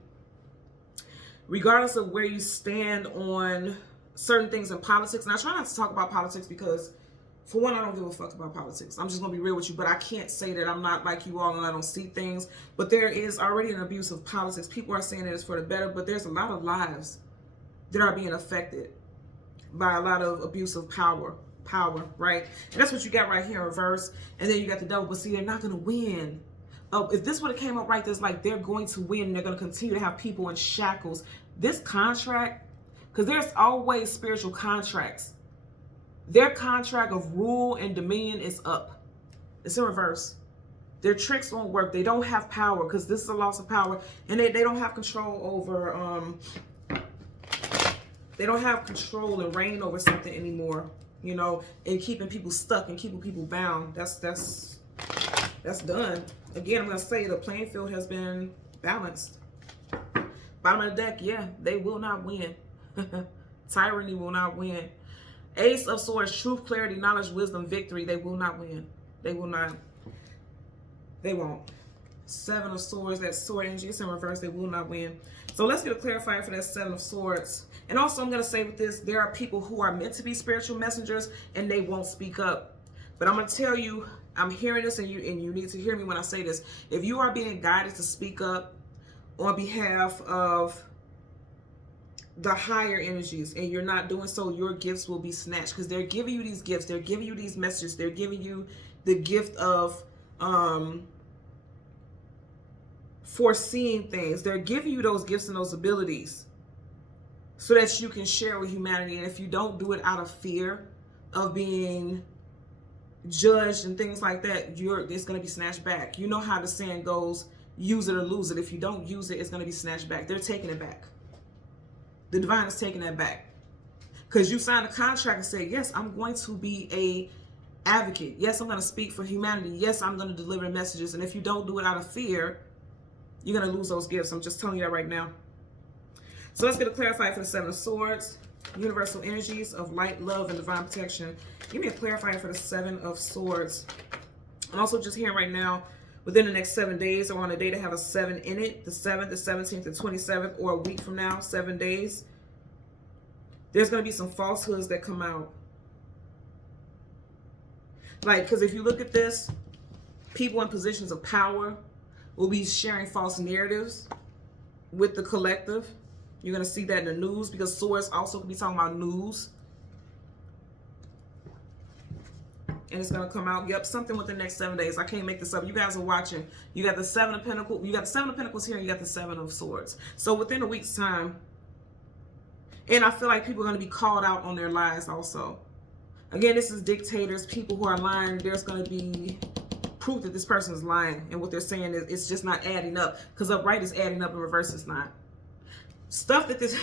Regardless of where you stand on certain things in politics, and I try not to talk about politics because, for one, I don't give a fuck about politics. I'm just going to be real with you, but I can't say that I'm not like you all and I don't see things. But there is already an abuse of politics. People are saying that it's for the better, but there's a lot of lives that are being affected by a lot of abuse of power, right? And that's what you got right here in reverse. And then you got the devil, but see, they're not going to win. If this would have came up right, there's like they're going to win. They're going to continue to have people in shackles. This contract, because there's always spiritual contracts. Their contract of rule and dominion is up. It's in reverse. Their tricks won't work. They don't have power because this is a loss of power, and they don't have control over. They don't have control and reign over something anymore. You know, and keeping people stuck and keeping people bound. That's done. Again, I'm going to say the playing field has been balanced. Bottom of the deck, yeah, they will not win. Tyranny will not win. Ace of Swords, truth, clarity, knowledge, wisdom, victory. They will not win. They will not. They won't. Seven of Swords, that sword energy is in reverse. They will not win. So let's get a clarifier for that Seven of Swords. And also, I'm going to say with this, there are people who are meant to be spiritual messengers and they won't speak up. But I'm going to tell you, I'm hearing this, and you need to hear me when I say this. If you are being guided to speak up on behalf of the higher energies and you're not doing so, your gifts will be snatched, because they're giving you these gifts. They're giving you these messages. They're giving you the gift of foreseeing things. They're giving you those gifts and those abilities so that you can share with humanity. And if you don't do it out of fear of being judged and things like that, it's going to be snatched back. You know how the saying goes, use it or lose it. If you don't use it, it's going to be snatched back. They're taking it back. The divine is taking that back, because you signed a contract and said, yes, I'm going to be a advocate. Yes, I'm going to speak for humanity. Yes, I'm going to deliver messages. And if you don't do it out of fear, you're going to lose those gifts. I'm just telling you that right now. So let's get a clarifier for the Seven of Swords. Universal energies of light, love, and divine protection. Give me a clarifier for the Seven of Swords. I'm also just hearing right now, within the next 7 days, or on a day to have a 7 in it, the 7th, the 17th, the 27th, or a week from now, 7 days, there's going to be some falsehoods that come out. Like, because if you look at this, people in positions of power will be sharing false narratives with the collective. You're going to see that in the news, because swords also could be talking about news. And it's going to come out. Yep, something within the next 7 days. I can't make this up. You guys are watching. You got the Seven of Pentacles. You got the Seven of Pentacles here, and you got the Seven of Swords. So within a week's time, and I feel like people are going to be called out on their lies also. Again, this is dictators, people who are lying. There's going to be proof that this person is lying, and what they're saying is it's just not adding up, because upright is adding up and reverse is not. Stuff that this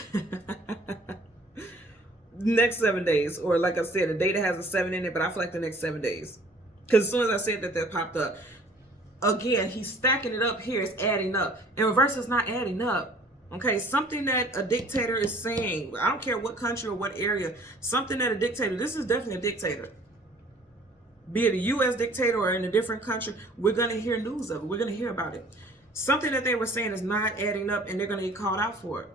next 7 days, or like I said, a day that has a 7 in it, but I feel like the next 7 days, because as soon as I said that popped up. Again, he's stacking it up here. It's adding up, and reverse is not adding up. Okay, something that a dictator is saying, I don't care what country or what area, something that a dictator, this is definitely a dictator, be it a U.S. dictator or in a different country, we're going to hear news of it. We're going to hear about it. Something that they were saying is not adding up, and they're going to get called out for it.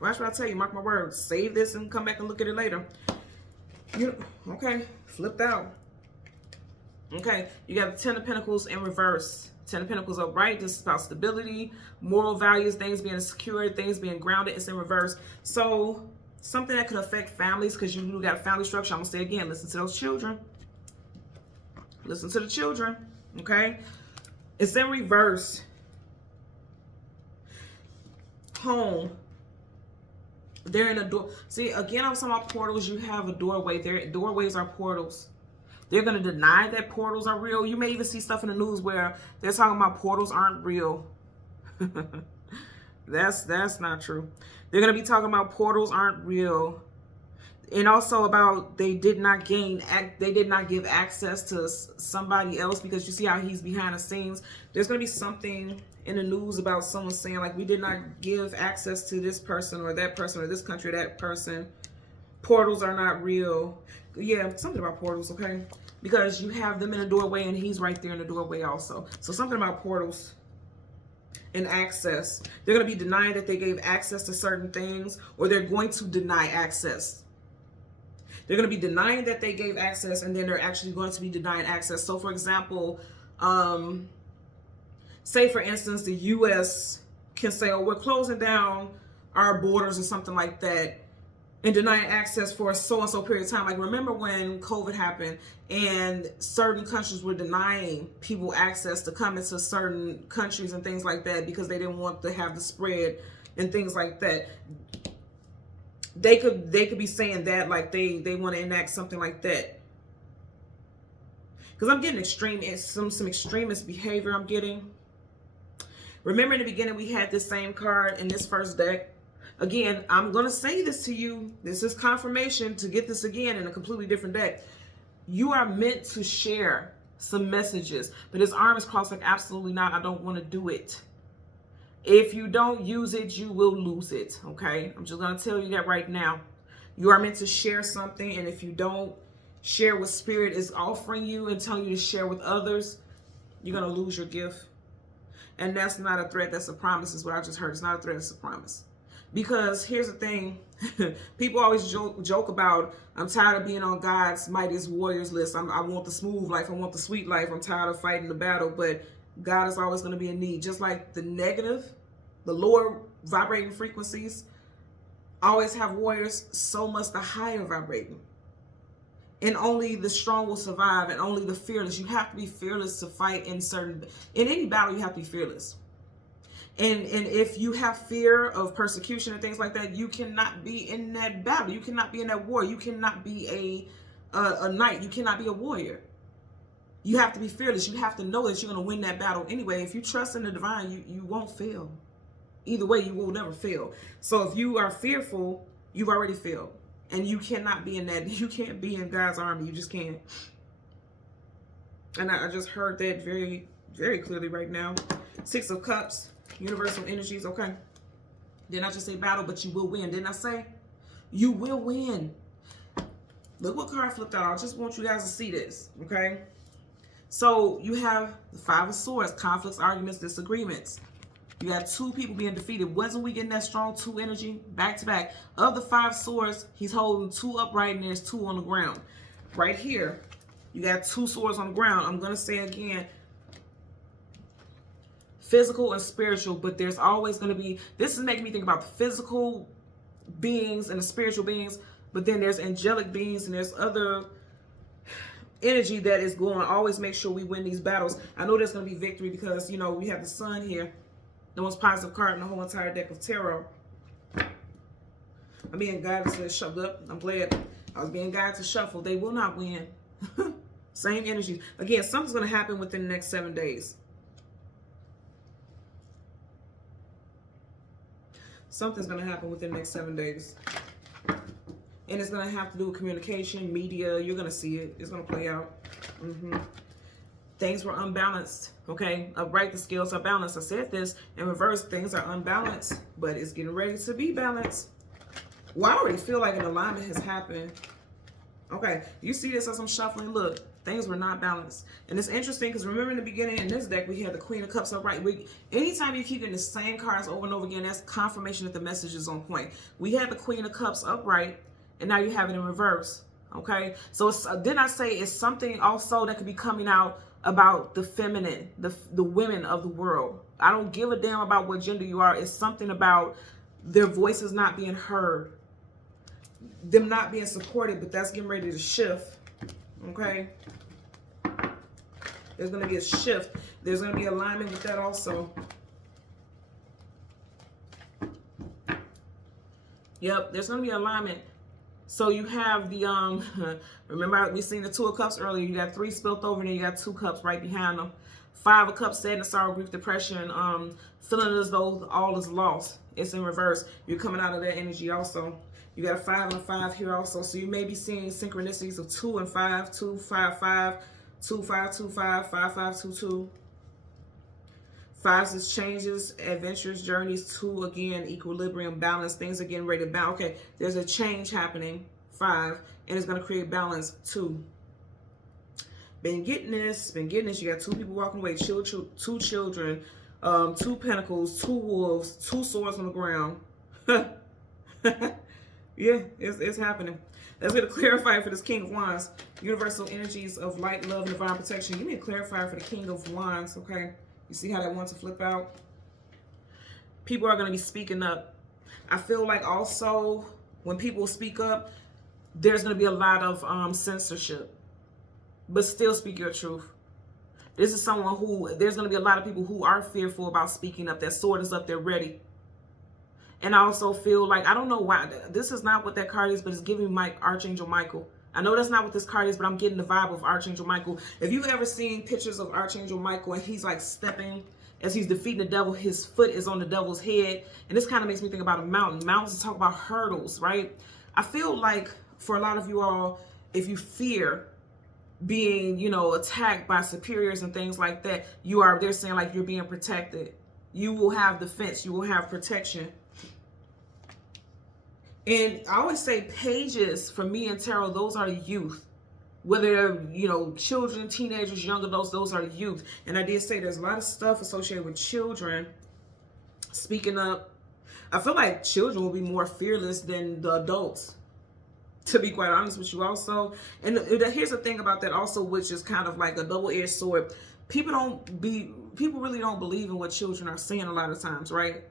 Watch what I tell you. Mark my words. Save this and come back and look at it later. Okay, flipped out. Okay, you got the Ten of Pentacles in reverse. Ten of Pentacles upright. This is about stability, moral values, things being secure, things being grounded. It's in reverse. So something that could affect families, because you got family structure. I'm going to say again, listen to those children. Listen to the children. Okay? It's in reverse. Home. They're in a door. See, again, I'm talking about portals. You have a doorway. Doorways are portals. They're going to deny that portals are real. You may even see stuff in the news where they're talking about portals aren't real. That's not true. They're going to be talking about portals aren't real. And also about they did not give access to somebody else, because you see how he's behind the scenes. There's going to be something in the news about someone saying like, we did not give access to this person or that person or this country or that person. Portals are not real. Yeah, something about portals, okay? Because you have them in the doorway and he's right there in the doorway also. So something about portals and access. They're going to be denying that they gave access to certain things, or they're going to deny access. They're going to be denying that they gave access, and then they're actually going to be denying access. So for example, say for instance, the U.S. can say, oh, we're closing down our borders or something like that, and denying access for a so-and-so period of time. Like, remember when COVID happened and certain countries were denying people access to come into certain countries and things like that because they didn't want to have the spread and things like that. They could be saying that like they want to enact something like that. Because I'm getting some extremist behavior I'm getting. Remember in the beginning we had this same card in this first deck. Again, I'm going to say this to you. This is confirmation to get this again in a completely different deck. You are meant to share some messages, but his arm is crossed like, absolutely not. I don't want to do it. If you don't use it, you will lose it, okay? I'm just going to tell you that right now. You are meant to share something, and if you don't share what Spirit is offering you and telling you to share with others, you're going to lose your gift. And that's not a threat, that's a promise, is what I just heard. It's not a threat, it's a promise. Because here's the thing, people always joke about, I'm tired of being on God's Mightiest Warriors list. I want the smooth life, I want the sweet life, I'm tired of fighting the battle, but God is always going to be in need. Just like the negative, the lower vibrating frequencies always have warriors, so must the higher vibrating. And only the strong will survive, and only the fearless. You have to be fearless to fight in any battle. You have to be fearless. And if you have fear of persecution and things like that, you cannot be in that battle. You cannot be in that war. You cannot be a knight. You cannot be a warrior. You have to be fearless. You have to know that you're going to win that battle anyway. If you trust in the divine, you won't fail. Either way, you will never fail. So if you are fearful, you've already failed. And you cannot be in that. You can't be in God's army. You just can't. And I just heard that very, very clearly right now. 6 of Cups, universal energies. Okay. Didn't I just say battle, but you will win? Didn't I say? You will win. Look what card flipped out. I just want you guys to see this. Okay. So you have the 5 of Swords, conflicts, arguments, disagreements. You got 2 people being defeated. Wasn't we getting that strong 2 energy back to back? Of the 5 swords, he's holding 2 upright and there's 2 on the ground. Right here, you got 2 swords on the ground. I'm going to say again, physical and spiritual, but there's always going to be, this is making me think about the physical beings and the spiritual beings, but then there's angelic beings and there's other energy that is going to always make sure we win these battles. I know there's going to be victory because, you know, we have the sun here, the most positive card in the whole entire deck of tarot. I'm being guided to shuffle up. I'm glad I was being guided to shuffle. They will not win. Same energy. Again, something's going to happen within the next 7 days. Something's going to happen within the next 7 days. And it's going to have to do with communication, media. You're going to see it. It's going to play out. Things were unbalanced. Okay. Upright, the scales are balanced. I said this. In reverse, things are unbalanced, but it's getting ready to be balanced. Well, I already feel like an alignment has happened. Okay. You see this as I'm shuffling. Look, things were not balanced. And it's interesting because remember in the beginning in this deck, we had the Queen of Cups upright. Anytime you keep getting the same cards over and over again, that's confirmation that the message is on point. We had the Queen of Cups upright. And now you have it in reverse, okay? So didn't I say it's something also that could be coming out about the feminine, the women of the world. I don't give a damn about what gender you are. It's something about their voices not being heard, them not being supported, but that's getting ready to shift, okay? There's going to be a shift. There's going to be alignment with that also. Yep, there's going to be alignment. So you have the, remember we seen the 2 of Cups earlier. You got 3 spilt over and then you got 2 cups right behind them. Five of Cups, sadness, sorrow, grief, depression, feeling as though all is lost. It's in reverse. You're coming out of that energy also. You got a 5 and a 5 here also. So you may be seeing synchronicities of 2 and 5, 2, 5, 5, 2, 5, 2, 5, 5, 5, 2, 2. 5 is changes, adventures, journeys. 2, again, equilibrium, balance. Things are getting ready to balance. Okay, there's a change happening. 5, and it's going to create balance. 2. Been getting this. You got 2 people walking away, 2 children, 2 pentacles, 2 wolves, 2 swords on the ground. Yeah, it's happening. Let's get a clarifier for this King of Wands. Universal energies of light, love, and divine protection. Give me a clarifier for the King of Wands, okay? You see how that wants to flip out? People are going to be speaking up. I feel like also when people speak up, there's going to be a lot of censorship. But still speak your truth. This is someone who, there's going to be a lot of people who are fearful about speaking up. That sword is up there ready. And I also feel like, I don't know why, this is not what that card is, but it's giving Archangel Michael. I know that's not what this card is, but I'm getting the vibe of Archangel Michael. If you've ever seen pictures of Archangel Michael and he's like stepping, as he's defeating the devil, his foot is on the devil's head. And this kind of makes me think about a mountain. Mountains talk about hurdles, right? I feel like for a lot of you all, if you fear being, you know, attacked by superiors and things like that, they're saying like you're being protected. You will have defense. You will have protection. And I always say pages for me and tarot, those are youth. Whether they're, you know, children, teenagers, young adults, those are youth. And I did say there's a lot of stuff associated with children speaking up. I feel like children will be more fearless than the adults, to be quite honest with you also. And here's the thing about that also, which is kind of like a double-edged sword. People really don't believe in what children are saying a lot of times, right?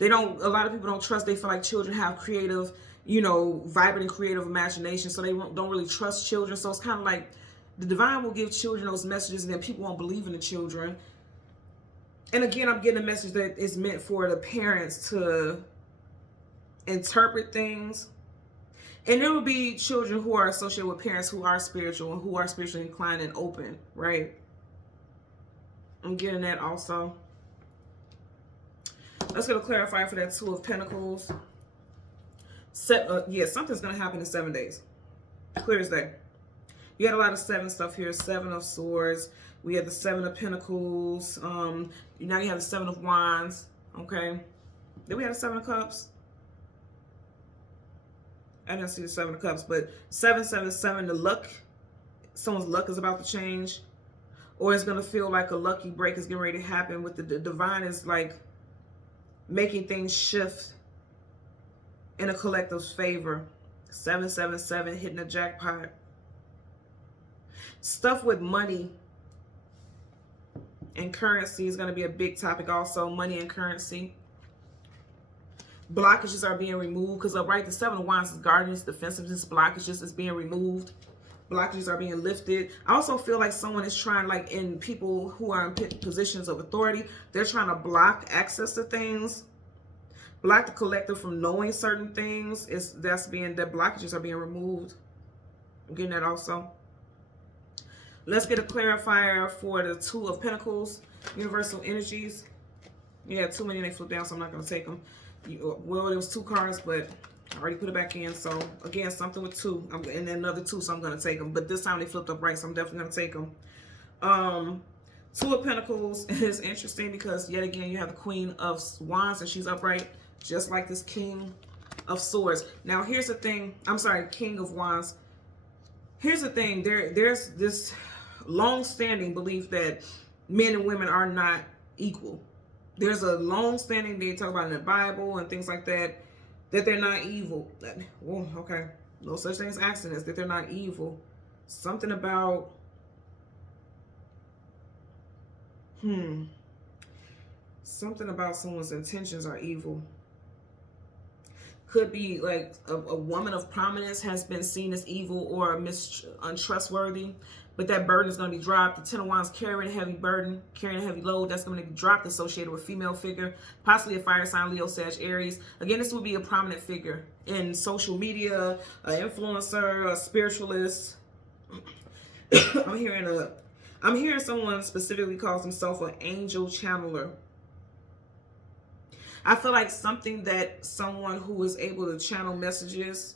A lot of people don't trust. They feel like children have creative, you know, vibrant and creative imagination. So they don't really trust children. So it's kind of like the divine will give children those messages and then people won't believe in the children. And again, I'm getting a message that is meant for the parents to interpret things. And there will be children who are associated with parents who are spiritual and who are spiritually inclined and open, right? I'm getting that also. Let's get a clarifier for that 2 of Pentacles. Yeah, something's going to happen in 7 days. Clear as day. You had a lot of 7 stuff here. 7 of Swords. We had the 7 of Pentacles. Now you have the 7 of Wands. Okay. Then we had the 7 of Cups. I didn't see the 7 of Cups, but 777, the luck. Someone's luck is about to change. Or it's going to feel like a lucky break is getting ready to happen. With the divine is like making things shift in a collective's favor. 777, hitting a jackpot. Stuff with money and currency is going to be a big topic also. Money and currency. Blockages are being removed because, right, the 7 of Wands is guardians, defensiveness, blockages is being removed. Blockages are being lifted. I also feel like someone is trying, like in people who are in positions of authority, they're trying to block access to things. Block the collective from knowing certain things. That blockages are being removed. I'm getting that also. Let's get a clarifier for the 2 of Pentacles. Universal energies. Yeah, too many, they flip down, so I'm not going to take them. Well, there was 2 cards, but I already put it back in. So again, something with 2, and then another 2, so I'm going to take them. But this time they flipped up right, so I'm definitely going to take them. 2 of Pentacles is interesting because yet again you have the Queen of Wands and she's upright, just like this King of Swords. Now here's the thing. I'm sorry, King of Wands. Here's the thing. There's this long-standing belief that men and women are not equal. There's a long-standing, they talk about in the Bible and things like that, that they're not evil. Oh, okay. No such thing as accidents, that they're not evil. Something about, something about someone's intentions are evil. Could be like a woman of prominence has been seen as evil or untrustworthy, but that burden is going to be dropped. The 10 of Wands carrying a heavy burden, carrying a heavy load, that's going to be dropped, associated with a female figure, possibly a fire sign, Leo, Sag, Aries. Again, this would be a prominent figure in social media, an influencer, a spiritualist. I'm hearing I'm hearing someone specifically calls himself an angel channeler. I feel like something that someone who is able to channel messages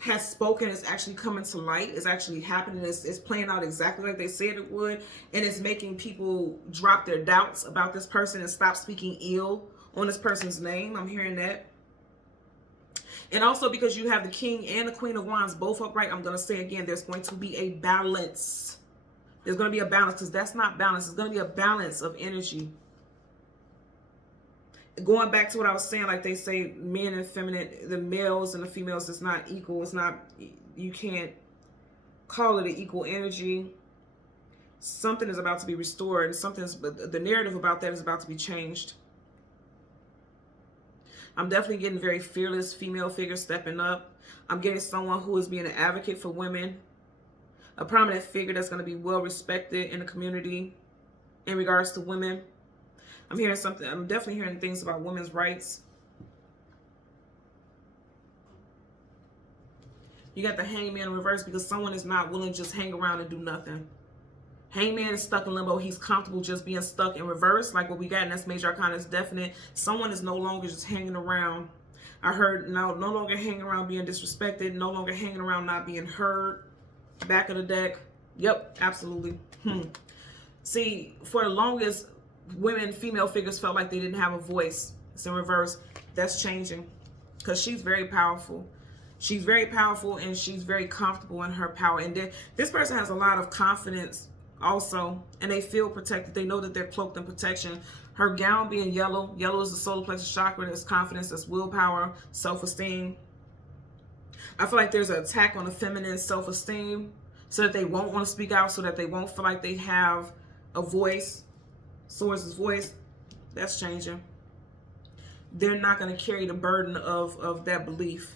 has spoken is actually coming to light, is actually happening, it's playing out exactly like they said it would, and it's making people drop their doubts about this person and stop speaking ill on this person's name. I'm hearing that. And also because you have the King and the Queen of Wands both upright, I'm going to say again, there's going to be a balance. There's going to be a balance, because that's not balance. It's going to be a balance of energy. Going back to what I was saying, like they say, men and feminine, the males and the females is not equal. It's not, you can't call it an equal energy. Something is about to be restored, and something's, but the narrative about that is about to be changed. I'm definitely getting very fearless female figure stepping up. I'm getting someone who is being an advocate for women, a prominent figure that's going to be well respected in the community in regards to women. I'm hearing something. I'm definitely hearing things about women's rights. You got the Hangman in reverse, because someone is not willing to just hang around and do nothing. Hangman is stuck in limbo. He's comfortable just being stuck in reverse, like what we got in this major arcana is definite. Someone is no longer just hanging around. I heard no longer hanging around being disrespected, no longer hanging around not being heard. Back of the deck. Yep, absolutely. See, for the longest, women, female figures felt like they didn't have a voice. It's in reverse. That's changing, because she's very powerful. She's very powerful, and she's very comfortable in her power. And this person has a lot of confidence also, and they feel protected. They know that they're cloaked in protection. Her gown being yellow. Yellow is the solar plexus chakra. There's confidence, there's willpower, self-esteem. I feel like there's an attack on the feminine self-esteem, so that they won't want to speak out, so that they won't feel like they have a voice. Source's voice. That's changing. They're not going to carry the burden of that belief.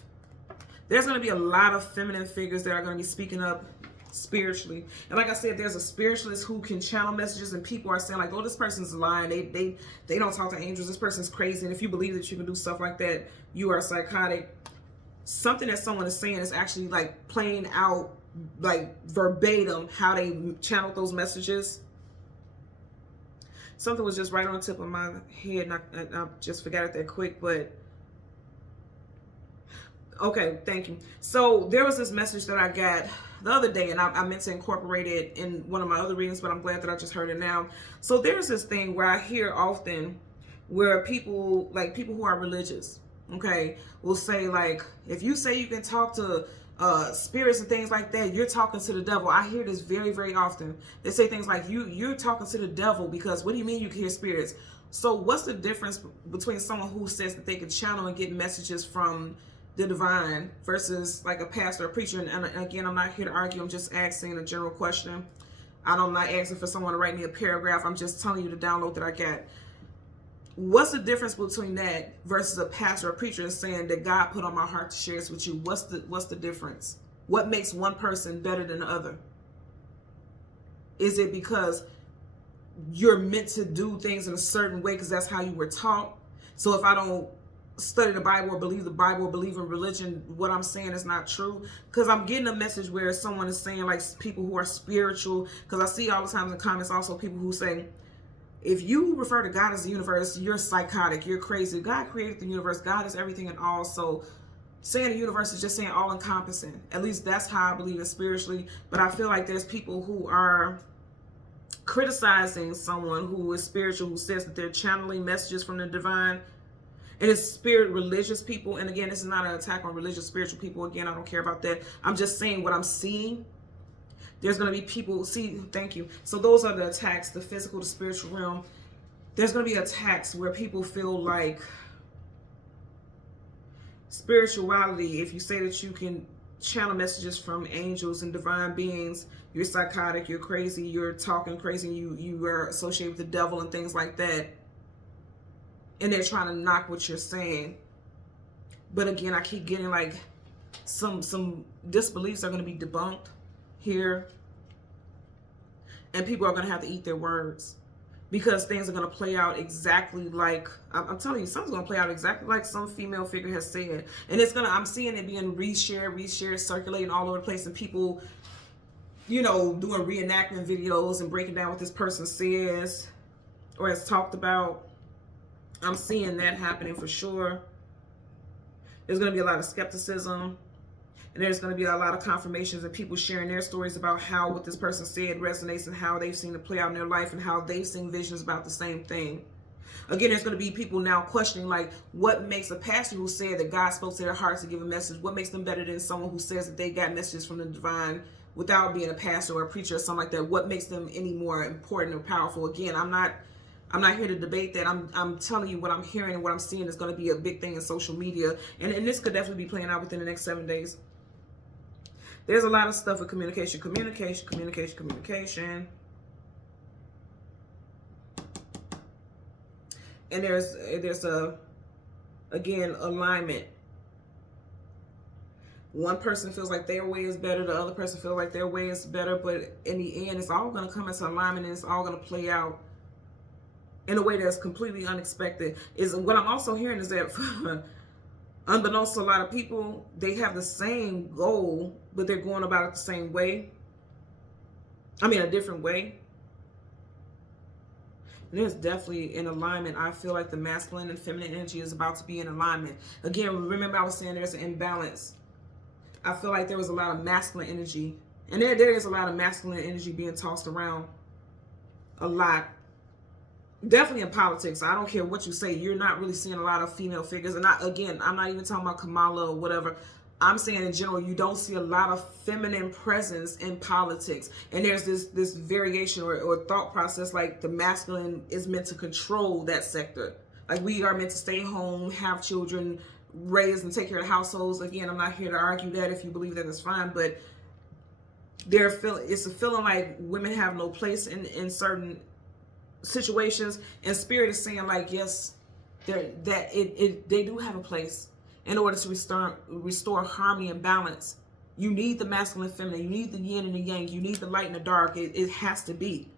There's going to be a lot of feminine figures that are going to be speaking up spiritually. And like I said, there's a spiritualist who can channel messages, and people are saying like, oh, this person's lying. They don't talk to angels. This person's crazy. And if you believe that you can do stuff like that, you are psychotic. Something that someone is saying is actually like playing out like verbatim how they channeled those messages. Something was just right on the tip of my head, and I just forgot it that quick, but okay, thank you. So there was this message that I got the other day, and I meant to incorporate it in one of my other readings, but I'm glad that I just heard it now. So there's this thing where I hear often where people who are religious, okay, will say like, if you say you can talk to spirits and things like that, you're talking to the devil. I hear this very, very often. They say things like, you're talking to the devil, because what do you mean you can hear spirits? So what's the difference between someone who says that they can channel and get messages from the divine versus like a pastor or preacher? And again, I'm not here to argue. I'm just asking a general question. I'm not asking for someone to write me a paragraph. I'm just telling you the download that I got. What's the difference between that versus a pastor or preacher saying that God put on my heart to share this with you? What's the difference? What makes one person better than the other? Is it because you're meant to do things in a certain way because that's how you were taught? So if I don't study the Bible or believe the Bible or believe in religion, what I'm saying is not true? Because I'm getting a message where someone is saying like people who are spiritual, because I see all the time in the comments also people who say, if you refer to God as the universe, you're psychotic, you're crazy. God created the universe. God is everything and all. So saying the universe is just saying all encompassing. At least that's how I believe it spiritually. But I feel like there's people who are criticizing someone who is spiritual, who says that they're channeling messages from the divine. And it's spirit religious people. And again, this is not an attack on religious spiritual people. Again, I don't care about that. I'm just saying what I'm seeing. There's going to be people, thank you. So those are the attacks, the physical, the spiritual realm. There's going to be attacks where people feel like spirituality, if you say that you can channel messages from angels and divine beings, you're psychotic, you're crazy, you're talking crazy, you are associated with the devil and things like that. And they're trying to knock what you're saying. But again, I keep getting like some disbeliefs are going to be debunked here, and people are going to have to eat their words, because things are going to play out exactly like, I'm telling you, something's going to play out exactly like some female figure has said. And I'm seeing it being reshared, circulating all over the place, and people you know, doing reenactment videos and breaking down what this person says or has talked about. I'm seeing that happening for sure. There's going to be a lot of skepticism, and there's going to be a lot of confirmations and people sharing their stories about how what this person said resonates and how they've seen it play out in their life and how they've seen visions about the same thing. Again, there's going to be people now questioning, like, what makes a pastor who said that God spoke to their hearts to give a message, what makes them better than someone who says that they got messages from the divine without being a pastor or a preacher or something like that? What makes them any more important or powerful? Again, I'm not here to debate that. I'm telling you what I'm hearing and what I'm seeing is going to be a big thing in social media. And this could definitely be playing out within the next 7 days. There's a lot of stuff with communication. And there's again, alignment. One person feels like their way is better. The other person feels like their way is better. But in the end, it's all going to come into alignment, and it's all going to play out in a way that's completely unexpected. Is what I'm also hearing is that unbeknownst to a lot of people, they have the same goal, but they're going about it the same way. I mean, a different way. And there's definitely an alignment. I feel like the masculine and feminine energy is about to be in alignment. Again, remember I was saying there's an imbalance. I feel like there was a lot of masculine energy. And there is a lot of masculine energy being tossed around. A lot. Definitely in politics. I don't care what you say. You're not really seeing a lot of female figures. And again, I'm not even talking about Kamala or whatever. I'm saying in general, you don't see a lot of feminine presence in politics. And there's this variation or thought process, like the masculine is meant to control that sector. Like we are meant to stay home, have children, raise and take care of households. Again, I'm not here to argue that. If you believe that, it's fine. But it's a feeling like women have no place in certain situations. And Spirit is saying, like, yes, they do have a place. In order to restore harmony and balance, you need the masculine and feminine. You need the yin and the yang. You need the light and the dark. It has to be.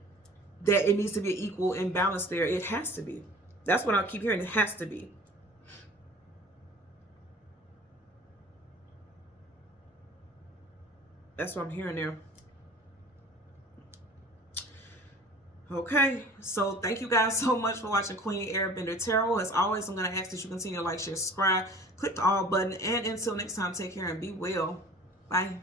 That it needs to be an equal imbalance there. It has to be. That's what I keep hearing. It has to be. That's what I'm hearing there. Okay, so thank you guys so much for watching Queen Airbender Tarot. As always, I'm going to ask that you continue to like, share, subscribe, click the all button, and until next time, take care and be well. Bye.